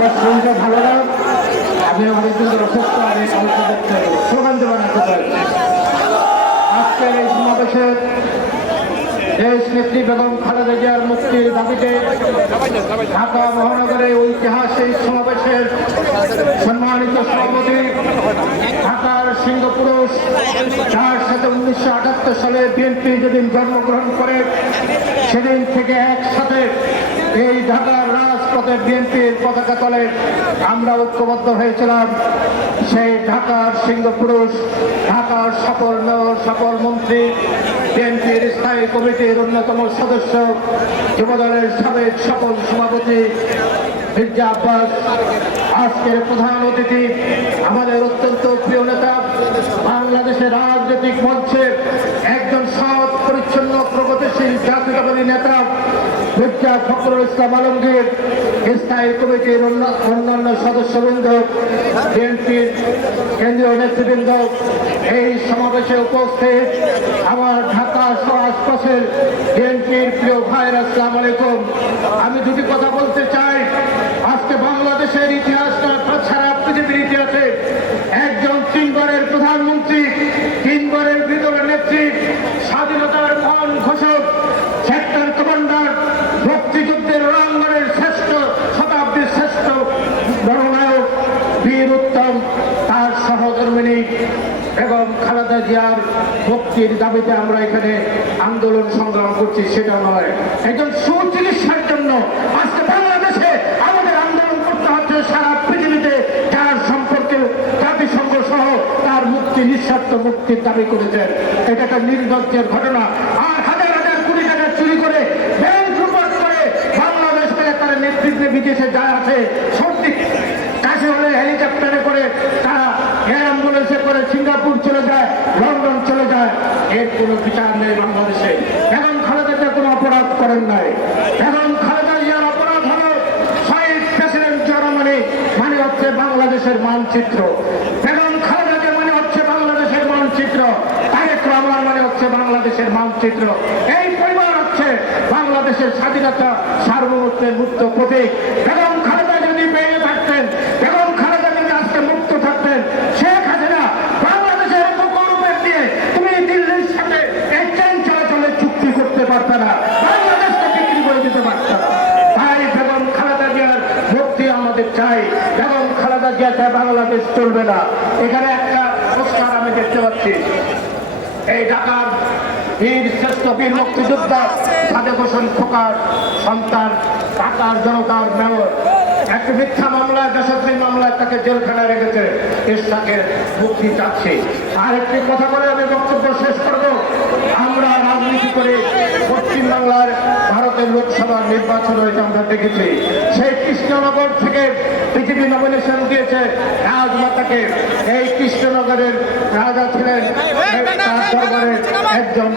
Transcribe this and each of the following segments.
আমার শরীরটা ভালো না, আমি অনেকদিন ধরে অসুস্থ, আমি স্লোগান দেওয়া রাখতে পারি। আজকের এই সমাবেশে দেশ নেত্রী বেগম খালেদা জিয়ার মুক্তির দাবিতে ঢাকা মহানগরে ঐতিহাসিক সমাবেশের সম্মানিত সভাপতি ঢাকার সিংহপুরুষ, যার সাথে 1978 সালে বিএনপি যেদিন জন্মগ্রহণ করে সেদিন থেকে একসাথে এই ঢাকার রাজপথে বিএনপির পতাকা তলে আমরা ঐক্যবদ্ধ হয়েছিলাম। সেই ঢাকার সিংহপুরুষ, ঢাকার সকল মেয়র, সকল মন্ত্রী, বিএনপির স্থায়ী কমিটির অন্যতম সদস্য, যুবদলের সাবেক সকল সভাপতি মির্জা আব্বাস, আজকের প্রধান অতিথি আমাদের অত্যন্ত প্রিয় নেতা, বাংলাদেশের রাজনৈতিক মঞ্চে একজন সৎ, পরিচ্ছন্ন, প্রগতিশীল জাতীয়তাবাদী নেতা মির্জা ফখরুল ইসলাম আলমগীর, স্থায়ী কমিটির অন্যান্য সদস্যবৃন্দ, বিএনপির কেন্দ্রীয় নেতৃবৃন্দ, এই সমাবেশে উপস্থিত আমার ঢাকা সহ আশপাশের বিএনপির প্রিয় ভাইরা, আসসালামু আলাইকুম। আমি দুটি কথা বলতে চাই। আজকে বাংলাদেশের ইতিহাসটা সারা পৃথিবীর ইতিহাসে একজন তিনবারের প্রধানমন্ত্রী, তিনবারের বিদ্রোহের নেত্রী, স্বাধীনতার মহান ঘোষক, সেক্টর কমান্ডার, মুক্তিযুদ্ধের রণাঙ্গনের শ্রেষ্ঠ, শতাব্দীর শ্রেষ্ঠ গণনায়ক, বীর উত্তম, তার সহধর্মিণী এবং খালেদা জিয়ার মুক্তির দাবিতে আমরা এখানে আন্দোলন সংগ্রাম করছি, সেটা নয়। একজন সুচিকিৎসার জন্য আজকে বাংলাদেশে আমাদের আন্দোলন করতে হচ্ছে। সারা পৃথিবীতে যার সম্পর্কে জাতিসংঘ সহ তার মুক্তি, নিঃস্বার্থ মুক্তির দাবি করেছেন, এটা একটা নির্লজ্জের ঘটনা। আর হাজার হাজার কোটি টাকা চুরি করে ব্যাংক লুট করে বাংলাদেশকে তার নেতৃত্বে বিদেশে যা আছে, সত্যি কাছে হলে হেলিকপ্টারে করে তারা এয়ার অ্যাম্বুলেন্সে করে সিঙ্গাপুর চলে যায়, লন্ডন চলে যায়, এর কোনো বিচার নেই বাংলাদেশে। এখন খালেদা জিয়া কোনো অপরাধ করেন নাই। এখন খালেদা জিয়ার অপরাধ হল শহীদ প্রেসিডেন্ট জিয়া মানে হচ্ছে বাংলাদেশের মানচিত্র। এখন খালেদা জিয়া মানে হচ্ছে বাংলাদেশের মানচিত্র। তারেক রহমান মানে হচ্ছে বাংলাদেশের মানচিত্র। এই পরিবার হচ্ছে বাংলাদেশের স্বাধীনতা, সার্বভৌমত্বের মুক্ত প্রতীক। এখন খালেদা যদি বেঁচে থাকতেন, এখন খালেদা যদি আজকে মুক্ত থাকতেন, শেখ হাসিনা বাংলাদেশের উপকূলের দিয়ে তুমি দিল্লির সাথে এই ট্রেন চলাচলের চুক্তি করতে পারত না, বাংলাদেশকে বিক্রি করে দিতে পারত না। তাই বেগম খালেদা জিয়ার মুক্তি আমাদের চাই। বেগম খালেদা জিয়া চায় বাংলাদেশ চলবে না। এখানে একটা পোস্টার আমি দেখতে পাচ্ছি, এই ঢাকার বীর শ্রেষ্ঠ বীর মুক্তিযোদ্ধা সাদেক হোসেন খোকার সন্তান, ঢাকার জনতার মেয়র, একটি মিথ্যা মামলায়, দেশদ্রোহী মামলায় তাকে জেলখানায় রেখেছে, এরশাদের মুক্তি চাচ্ছে। আর একটি কথা বলে আমি বক্তব্য শেষ করব। আমরা রাজনীতি করে পশ্চিমবাংলার ভারতের লোকসভার নির্বাচন হয়েছে, আমরা দেখেছি। সেই কৃষ্ণনগর থেকে পৃথিবী নমিনেশন দিয়েছে রাজমাতাকে। এই কৃষ্ণনগরের রাজা ছিলেন, তার দরবারে একজন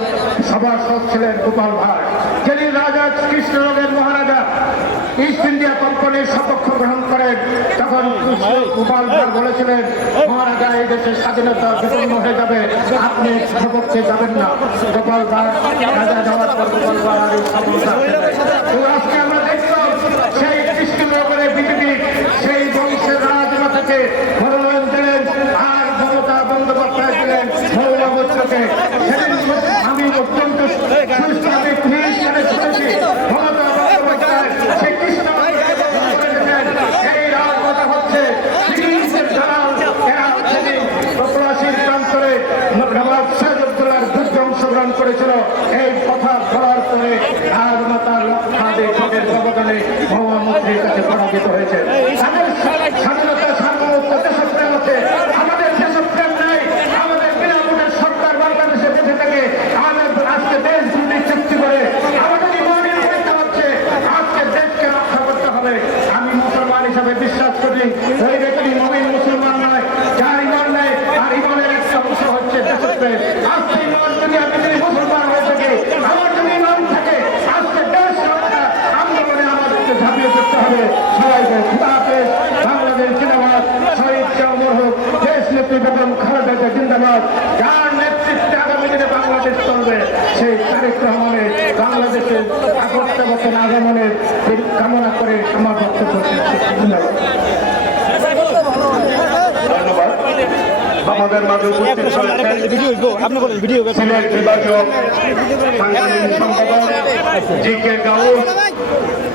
সভাসদ ছিলেন গোপাল ভাঁড়। যিনি রাজা কৃষ্ণনগরের মহারাজা ইস্ট ইন্ডিয়া কোম্পানির সপক্ষ গ্রহণ করেন, তখন গোপাল ভাঁড় বলেছিলেন, মহারাজা এই দেশের স্বাধীনতা বিপন্ন হয়ে যাবে, আপনি সপক্ষে যাবেন না। গোপাল ভাঁড় রাজা যাওয়ার পর গোপাল ভাঁড় আজকে আমরা দেখলাম সেই কৃষ্ণনগরে বিজেপি সেই বংশের রাজমাতাকে মনোনয়ন দিলেন, আর মমতা বন্দ্যোপাধ্যায় দিলেন মহিলা মোর্চাকে। সেদিন আমি অত্যন্ত শুনেছি মমতা বন্দ্যোপাধ্যায় সেই কৃষ্ণনগর এই রাজমাতা হচ্ছে প্রবাসীর প্রান্তরে নবাব সিরাজউদ্দৌলার যুদ্ধে অংশগ্রহণ করেছিল। এই কথা বলার পরে রাজমাতা লক্ষাধিক ভোটের ব্যবধানে মহামন্ত্রীর কাছে পরাজিত হয়েছে। স্বাধীনতা, সার্বভৌমত্ব, দেশপ্রেম আছে, আমাদের দেশপ্রেম নেই। আমাদের বিনা ভোটের সরকার বাংলাদেশে বেঁচে থাকে। আমাদের আজকে দেশ দুর্নীতি চুক্তি করে আমাদের ইমানের পরীক্ষা হচ্ছে। আজকে দেশকে রক্ষা করতে হবে। আমি মুসলমান হিসাবে বিশ্বাস করি, ওই ব্যক্তি মুমিন মুসলমান নয় যার ইমান নেই, আর ইমানের একটা অংশ হচ্ছে দেশপ্রেম। আজকে ইমান যদি আমি মুসলমান হয়ে থাকে, আমার যদি ইমান থাকে, আজকে দেশ রক্ষা আন্দোলনে আমাদেরকে ঝাঁপিয়ে পড়তে হবে। সবাইকে আমাদের মাঝে উপস্থিত হয়েছেন সিলেট বিভাগীয় সাংগঠনিক সম্পাদক জি.কে. গাউস,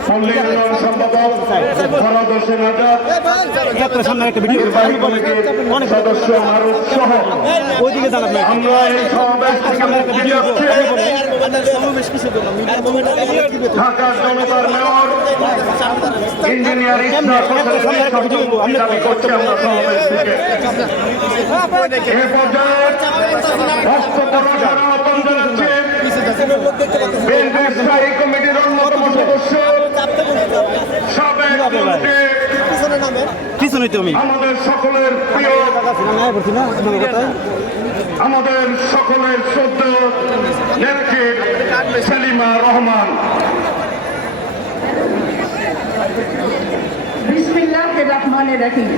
পল্লী উন্নয়ন সম্পাদক ফরহাদ হোসেন আজাদ, নির্বাহী কমিটির সদস্য মারুফ সহ আমরা এই সমাবেশ থেকে মুক্তি দিচ্ছি ঢাকার জনতার মেয়র ইঞ্জিনিয়ার ইসরাক হোসেন দাবি করছি আমরা সমাবেশ থেকে। এ পর্যায়ে হস্তকরণ আহ্বান জানাচ্ছি বিএনপির স্থায়ী কমিটির অন্যতম সদস্য সাবেক মন্ত্রী আমাদের সকলের প্রিয় আমাদের সকলের শ্রদ্ধেয় নেত্রী সেলিমা রহমান। বিসমিল্লাহির রহমানির রহিম।